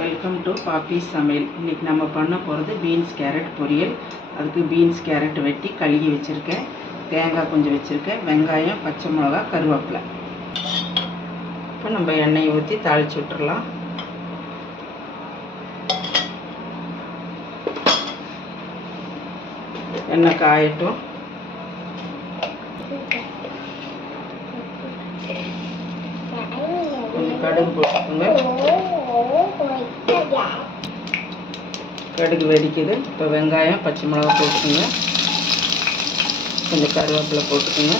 Welcome to Poppys சமையல். இன்றைக்கி நம்ம பண்ண போகிறது பீன்ஸ் கேரட் பொரியல். அதுக்கு பீன்ஸ் கேரட் வெட்டி கழுகி வச்சுருக்கேன், தேங்காய் கொஞ்சம் வச்சுருக்கேன், வெங்காயம், பச்சை மிளகா, கருவேப்பிலை. இப்போ நம்ம எண்ணெயை ஊற்றி தாளித்து விட்டுறலாம். எண்ணெய் காயட்டும். கொஞ்சம் கடுகு போட்டுக்கோங்க. கடுகு வெடிக்குது. இப்போ வெங்காயம், பச்சை மிளகா போட்டுக்கோங்க. கொஞ்சம் கருவேப்பிலை போட்டுக்கோங்க.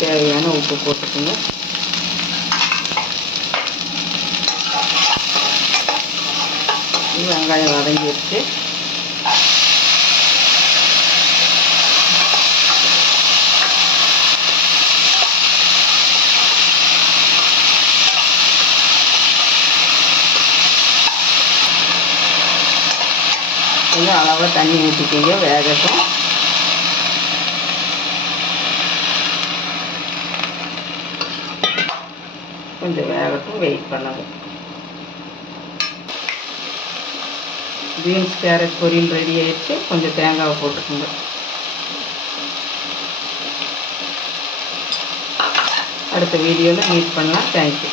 தேவையான உப்பு போட்டுக்கோங்க. வெங்காயம் வதங்கிடுச்சு. கொஞ்சம் அளவாக தண்ணி ஊற்றிக்கிங்க, வேகட்டும். கொஞ்சம் வேகட்டும், வெயிட் பண்ணுங்க. பீன்ஸ் கேரட் பொரியல் ரெடி ஆயிடுச்சு. கொஞ்சம் தேங்காவை போட்டுக்கோங்க. அடுத்த வீடியோவில் மீட் பண்ணலாம். தேங்க்யூ.